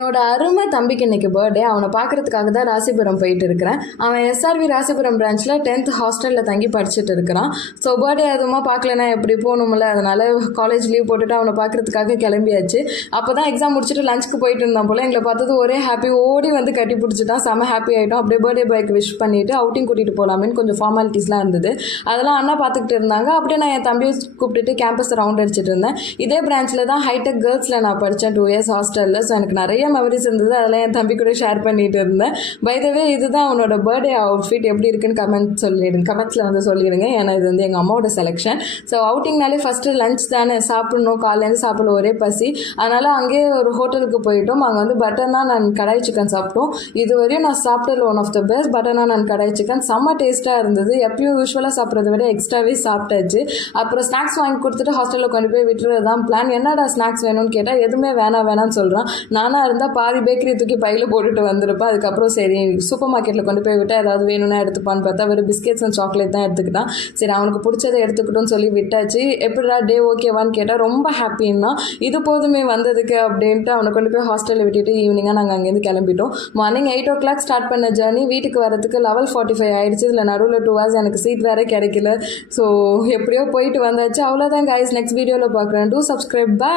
என்னோட அருமை தம்பிக்கு இன்னைக்கு பர்த்டே. அவனை பார்க்கறதுக்காக தான் ராசிபுரம் போயிட்டு இருக்கிறேன். அவன் எஸ்ஆர்வி ராசிபுரம் பிரான்ச்சில் 10th ஹாஸ்டலில் தங்கி படிச்சுட்டு இருக்கிறான். ஸோ பர்த்டே அதுவுமா பார்க்கலனா எப்படி போகணுமில்ல, அதனால் காலேஜ் லீவ் போட்டுட்டு அவனை பார்க்கறதுக்காக கிளம்பியாச்சு. அப்போ தான் எக்ஸாம் முடிச்சுட்டு லஞ்சுக்கு போயிட்டு இருந்தான் போல். எங்களை பார்த்தது ஒரே ஹாப்பி, ஓடி வந்து கட்டி பிடிச்சிட்டான். செம்ம ஹாப்பி ஆகிட்டோம். அப்படியே பர்த்டே பாய்க்கு விஷ் பண்ணிவிட்டு அவுட்டிங் கூட்டிகிட்டு போகலாமேன்னு கொஞ்சம் ஃபார்மாலிட்டிஸ்லாம் இருந்தது. அதெல்லாம் அண்ணா பார்த்துக்கிட்டு இருந்தாங்க. அப்படியே நான் என் தம்பியை கூப்பிட்டுட்டு கேம்பஸ் ரவுண்ட் அடிச்சிட்டு இருந்தேன். இதே பிரான்ச்சில் தான் ஹைடெக் கேர்ள்ஸில் நான் படித்தேன் 2 years ஹாஸ்டலில். ஸோ எனக்கு நிறைய மெமரிஸ் இருந்தது. அதெல்லாம் என் தம்பி கூட ஷேர் பண்ணிட்டு இருந்தேன். பை த வே, இதுதான் அவனோட பர்த்டே அவுட்ஃபிட். எப்படி இருக்குன்னு கமெண்ட்ஸில் வந்து சொல்லிடுங்க. ஏன்னா இது வந்து எங்கள் அம்மாவோட செலெக்ஷன். ஸோ அவுட்டிங்னாலே ஃபஸ்ட்டு லஞ்ச் தானே சாப்பிடணும். காலையிலேருந்து சாப்பிட ஒரே பசி. அதனால் அங்கேயே ஒரு ஹோட்டலுக்கு போயிட்டோம். அங்கே வந்து butter naan and kadai chicken சாப்பிட்டோம். இது வரையும் நான் சாப்பிட்டது one of the best butter naan and kadai chicken. செம்ம டேஸ்ட்டாக இருந்தது. எப்பயும் யூஸ்வலாக சாப்பிட்றத விட எக்ஸ்ட்ராவே சாப்பிட்டாச்சு. அப்புறம் ஸ்நாக்ஸ் வாங்கி கொடுத்துட்டு ஹாஸ்டலில் கொண்டு போய் விட்டுறது தான் பிளான். என்னடா ஸ்நாக்ஸ் வேணும்னு கேட்டால் எதுவுமே வேணாம்னு சொல்கிறான். நானாக இருந்தால் பாதி பேக்கரி தூக்கி பையில் போட்டுட்டு வந்திருப்பேன். அதுக்கப்புறம் சரி சூப்பர் மார்க்கெட்டில் கொண்டு போய் விட்டால் ஏதாவது வேணும்னா எடுத்துப்பான்னு பார்த்தா வெறும் பிஸ்கெட்ஸ் அண்ட் சாக்லேட் தான் எடுத்துக்கிட்டான். சரி அவனுக்கு பிடிச்சதை எடுத்துக்கிட்டோன்னு சொல்லி விட்டாச்சு. எப்படிடா டே ஓகேவான்னு கேட்டால் ரொம்ப ஹாப்பின்னா இது போதுமே வந்ததுக்கு அப்படின்ட்டு அவனை கொண்டு போய் ஹாஸ்டலில் விட்டுட்டு ஈவினிங்காக நாங்கள் அங்கேருந்து கிளம்பிட்டோம். மார்னிங் 8 o'clock ஸ்டார்ட் பண்ண ஜர்னி வீட்டுக்கு வரதுக்கு 11:45 ஆகிடுச்சு. இதில் நடுவில் 2 hours எனக்கு சீட் வேறு கிடைக்கல. ஸோ எப்படியோ போயிட்டு வந்தாச்சு. அவ்வளோதான் கைஸ். நெக்ஸ்ட் வீடியோவில் பார்க்குறேன். Two subscribe. பாய்.